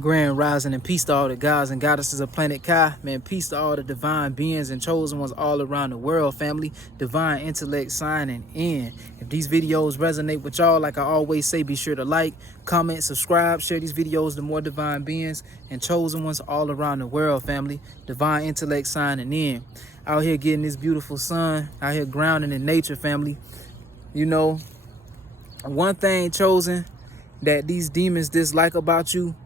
Grand rising and peace to all the gods and goddesses of planet Kai. Man, peace to all the divine beings and chosen ones all around the world, family. Divine intellect signing in. If these videos resonate with y'all, like I always say, be sure to like, comment, subscribe, share these videos to more divine beings and chosen ones all around the world, family. Divine intellect signing in. Out here getting this beautiful sun, out here grounding in nature, family. You know, one thing chosen that these demons dislike about you,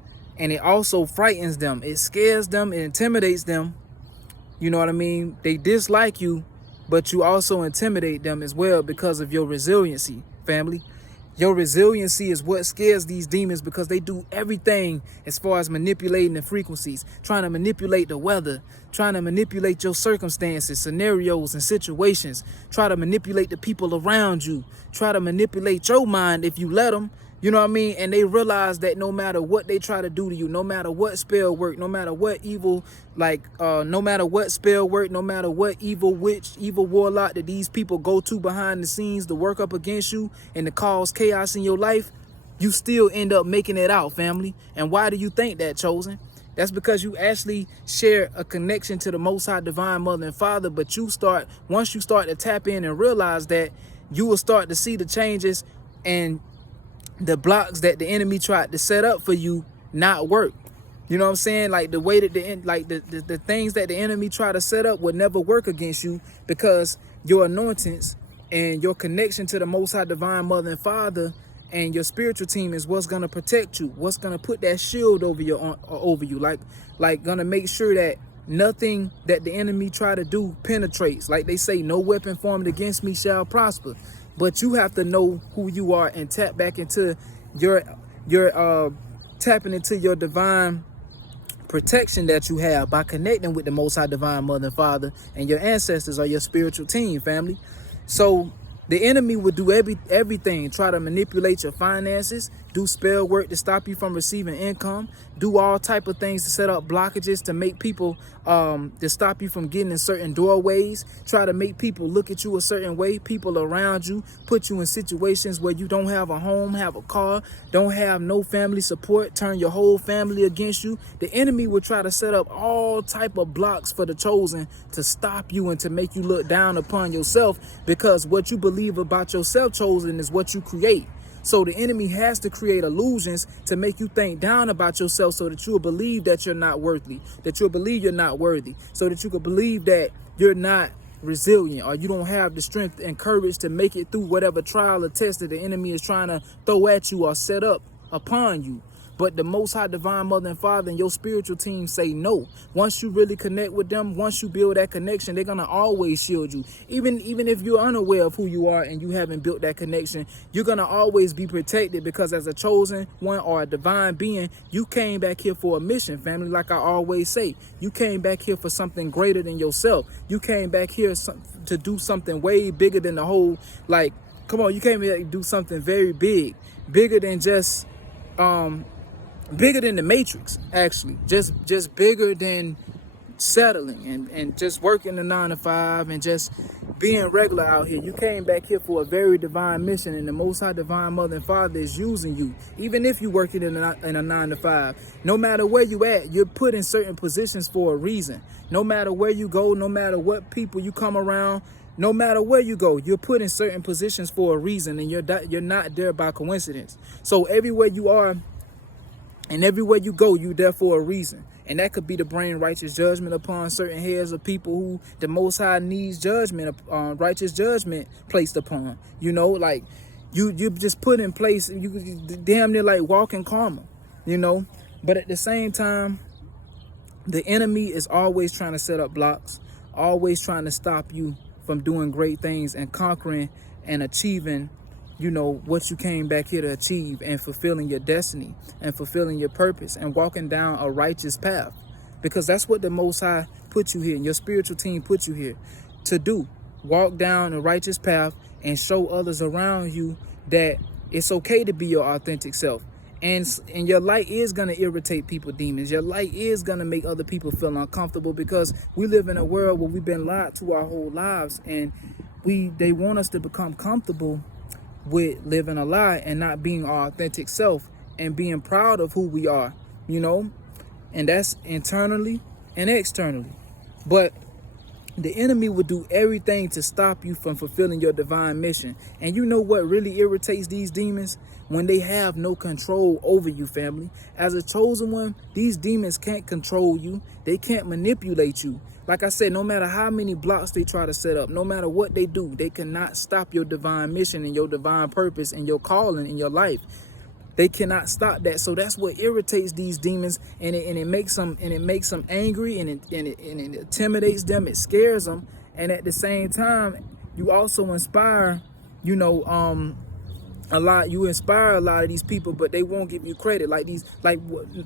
and it also frightens them, it scares them, it intimidates them. You know what I mean? They dislike you, but you also intimidate them as well because of your resiliency, family. Your resiliency is what scares these demons, because they do everything as far as manipulating the frequencies, trying to manipulate the weather, trying to manipulate your circumstances, scenarios, and situations, try to manipulate the people around you, try to manipulate your mind if you let them. You know what I mean? And they realize that no matter what they try to do to you, no matter what spell work, no matter what evil, no matter what spell work, no matter what evil witch, evil warlock that these people go to behind the scenes to work up against you and to cause chaos in your life, you still end up making it out, family. And why do you think that, chosen? That's because you actually share a connection to the Most High Divine Mother and Father. But once you start to tap in and realize that, you will start to see the changes and the blocks that the enemy tried to set up for you not work. You know what I'm saying? Like the way that the things that the enemy try to set up would never work against you, because your anointings and your connection to the Most High Divine Mother and Father and your spiritual team is what's gonna protect you, what's gonna put that shield over you, like gonna make sure that nothing that the enemy try to do penetrates. Like they say, no weapon formed against me shall prosper. But you have to know who you are and tap back into your tapping into your divine protection that you have by connecting with the Most High Divine Mother and Father and your ancestors or your spiritual team, family. So the enemy would do everything, try to manipulate your finances, do spell work to stop you from receiving income, do all type of things to set up blockages to make people, to stop you from getting in certain doorways, try to make people look at you a certain way, people around you, put you in situations where you don't have a home, have a car, don't have no family support, turn your whole family against you. The enemy will try to set up all type of blocks for the chosen to stop you and to make you look down upon yourself, because what you believe about yourself, chosen, is what you create. So the enemy has to create illusions to make you think down about yourself, so that you'll believe that you're not worthy, that you'll believe you're not worthy, so that you can believe that you're not resilient, or you don't have the strength and courage to make it through whatever trial or test that the enemy is trying to throw at you or set up upon you. But the Most High Divine Mother and Father and your spiritual team say no. Once you really connect with them, once you build that connection, they're going to always shield you. Even if you're unaware of who you are and you haven't built that connection, you're going to always be protected, because as a chosen one or a divine being, you came back here for a mission, family. Like I always say, you came back here for something greater than yourself. You came back here to do something way bigger than the whole, come on, you came here to do something very big, bigger than just, bigger than the Matrix, actually. Just bigger than settling and just working the 9 to 5 and just being regular out here. You came back here for a very divine mission, and the Most High Divine Mother and Father is using you. Even if you're working in a 9 to 5, no matter where you at, you're put in certain positions for a reason. No matter where you go, no matter what people you come around, no matter where you go, you're put in certain positions for a reason, and you're not there by coincidence. So everywhere you are and everywhere you go, you there for a reason. And that could be to bring righteous judgment upon certain heads of people who the Most High needs judgment, righteous judgment placed upon. You know, like you just put in place, you damn near like walking karma, you know. But at the same time, the enemy is always trying to set up blocks, always trying to stop you from doing great things and conquering and achieving, you know, what you came back here to achieve, and fulfilling your destiny and fulfilling your purpose and walking down a righteous path, because that's what the Most High put you here and your spiritual team put you here to do. Walk down a righteous path and show others around you that it's okay to be your authentic self. And your light is going to irritate people, demons. Your light is going to make other people feel uncomfortable, because we live in a world where we've been lied to our whole lives, and they want us to become comfortable with living a lie and not being our authentic self and being proud of who we are you know, and that's internally and externally. But the enemy will do everything to stop you from fulfilling your divine mission. And you know what really irritates these demons? When they have no control over you, family. As a chosen one, these demons can't control you. They can't manipulate you. Like I said, no matter how many blocks they try to set up, no matter what they do, they cannot stop your divine mission and your divine purpose and your calling in your life. They cannot stop that. So that's what irritates these demons, and it makes them angry, and it intimidates them. It scares them, and at the same time, you also inspire, you know, you inspire a lot of these people, but they won't give you credit. Like these,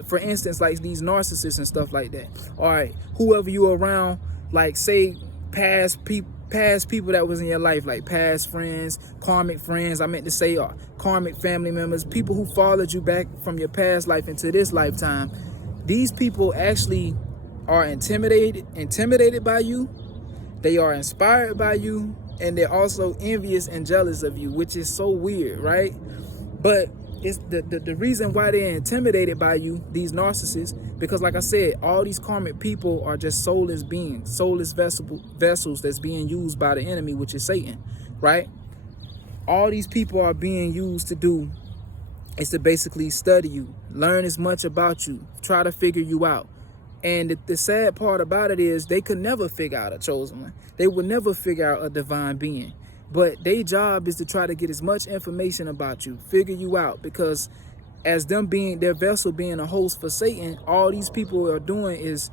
for instance, like these narcissists and stuff like that. All right, whoever you're around, like say past people that was in your life, like past friends, karmic friends, I meant to say karmic family members, people who followed you back from your past life into this lifetime. These people actually are intimidated by you. They are inspired by you, and they're also envious and jealous of you, which is so weird, right? But it's the reason why they're intimidated by you, these narcissists, because like I said, all these karmic people are just soulless beings, soulless vessels that's being used by the enemy, which is Satan, right? All these people are being used to do is to basically study you, learn as much about you, try to figure you out. And the sad part about it is they could never figure out a chosen one. They would never figure out a divine being. But their job is to try to get as much information about you, figure you out, because as them being their vessel, being a host for Satan, all these people are doing is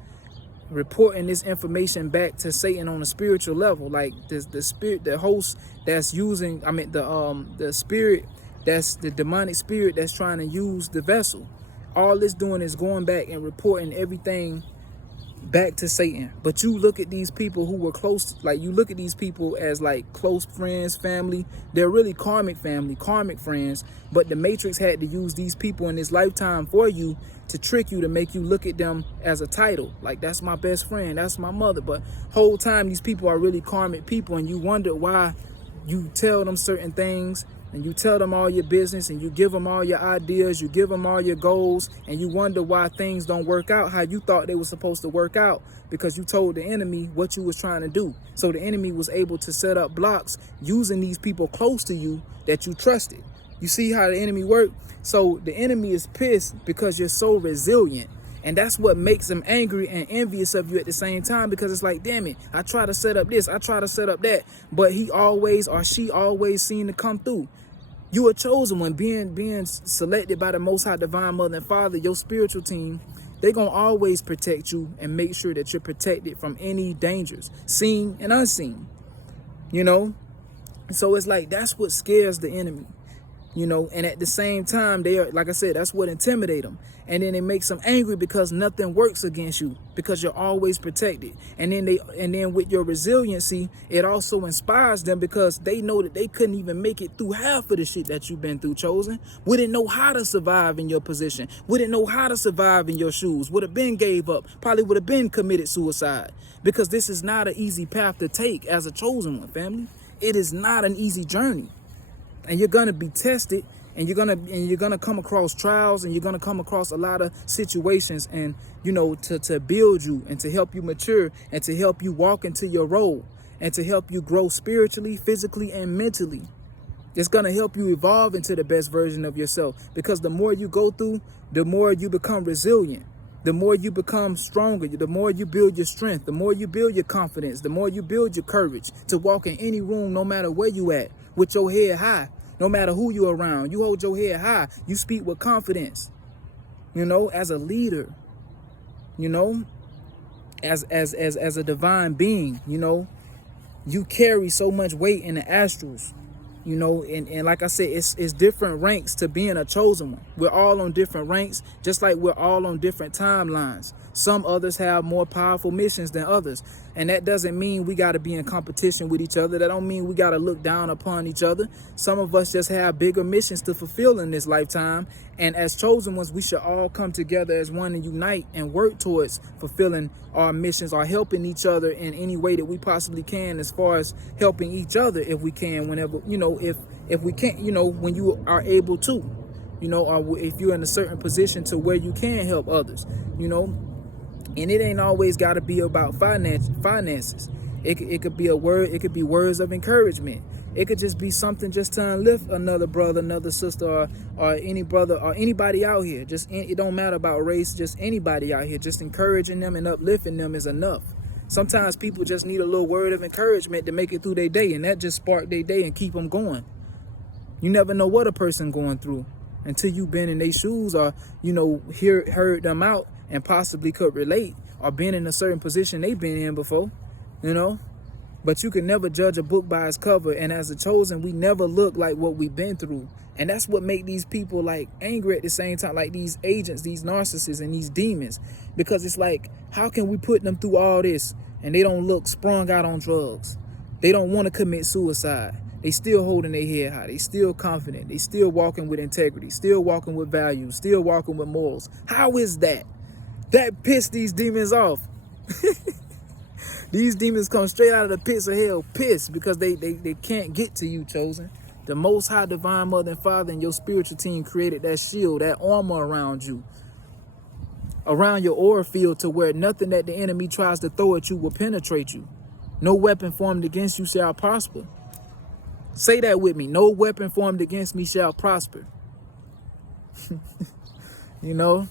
reporting this information back to Satan on a spiritual level. Like the spirit, the host that's using, the spirit, that's the demonic spirit that's trying to use the vessel. All it's doing is going back and reporting everything back to Satan. But you look at these people who were close, like you look at these people as like close friends, family. They're really karmic family, karmic friends. But the Matrix had to use these people in this lifetime for you to trick you, to make you look at them as a title. Like, that's my best friend, that's my mother. But whole time these people are really karmic people, and you wonder why you tell them certain things, and you tell them all your business, and you give them all your ideas, you give them all your goals, and you wonder why things don't work out how you thought they were supposed to work out, because you told the enemy what you was trying to do. So the enemy was able to set up blocks using these people close to you that you trusted. You see how the enemy worked? So the enemy is pissed because you're so resilient. And that's what makes him angry and envious of you at the same time, because it's like, damn it, I try to set up this, I try to set up that, but he always or she always seem to come through. You are chosen one, being selected by the Most High Divine Mother and Father, your spiritual team. They're going to always protect you and make sure that you're protected from any dangers, seen and unseen, you know? So it's like, that's what scares the enemy. You know, and at the same time, they are, like I said, that's what intimidates them. And then it makes them angry because nothing works against you, because you're always protected. And then with your resiliency, it also inspires them, because they know that they couldn't even make it through half of the shit that you've been through, chosen. Wouldn't know how to survive in your position. Wouldn't know how to survive in your shoes. Would have been gave up. Probably would have been committed suicide, because this is not an easy path to take as a chosen one, family. It is not an easy journey. And you're gonna be tested, and you're gonna come across trials, and you're gonna come across a lot of situations, and you know, to build you and to help you mature and to help you walk into your role and to help you grow spiritually, physically, and mentally. It's gonna help you evolve into the best version of yourself, because the more you go through, the more you become resilient, the more you become stronger, the more you build your strength, the more you build your confidence, the more you build your courage to walk in any room, no matter where you at, with your head high. No matter who you're around, you hold your head high. You speak with confidence, you know, as a leader, you know, as a divine being, you know. You carry so much weight in the astrals, you know, and like I said, it's different ranks to being a chosen one. We're all on different ranks, just like we're all on different timelines. Some others have more powerful missions than others. And that doesn't mean we got to be in competition with each other. That don't mean we got to look down upon each other. Some of us just have bigger missions to fulfill in this lifetime. And as chosen ones, we should all come together as one and unite and work towards fulfilling our missions, or helping each other in any way that we possibly can, as far as helping each other if we can, whenever, you know, if we can't, you know, when you are able to. you know, or if you're in a certain position to where you can help others, you know. And it ain't always got to be about finances. It could be a word. It could be words of encouragement. It could just be something just to uplift another brother, another sister, or any brother or anybody out here. It don't matter about race. Just anybody out here. Just encouraging them and uplifting them is enough. Sometimes people just need a little word of encouragement to make it through their day, and that just spark their day and keep them going. You never know what a person going through until you've been in their shoes, or, you know, heard them out and possibly could relate, or been in a certain position they've been in before, you know. But you can never judge a book by its cover. And as a chosen, we never look like what we've been through. And that's what make these people like angry at the same time, like these agents, these narcissists and these demons. Because it's like, how can we put them through all this and they don't look sprung out on drugs? They don't want to commit suicide. They still holding their head high. They still confident. They still walking with integrity, still walking with values, still walking with morals. How is that? That pissed these demons off. These demons come straight out of the pits of hell, pissed because they can't get to you, chosen. The Most High Divine Mother and Father and your spiritual team created that shield, that armor around you, around your aura field, to where nothing that the enemy tries to throw at you will penetrate you. No weapon formed against you shall prosper. Say that with me. No weapon formed against me shall prosper. You know?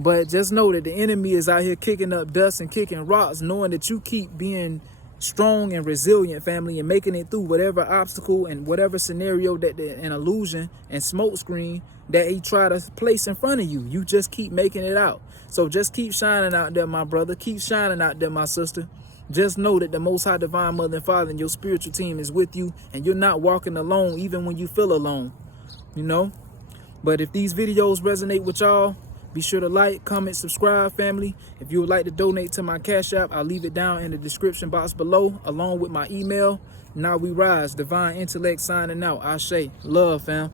But just know that the enemy is out here kicking up dust and kicking rocks, knowing that you keep being strong and resilient, family, and making it through whatever obstacle and whatever scenario that an illusion and smoke screen that he try to place in front of you. You just keep making it out. So just keep shining out there, my brother. Keep shining out there, my sister. Just know that the Most High Divine Mother and Father and your spiritual team is with you, and you're not walking alone even when you feel alone, you know. But if these videos resonate with y'all, be sure to like, comment, subscribe, family. If you would like to donate to my Cash App, I'll leave it down in the description box below, along with my email. Now we rise. Divine Intellect signing out. Ashe. Love, fam.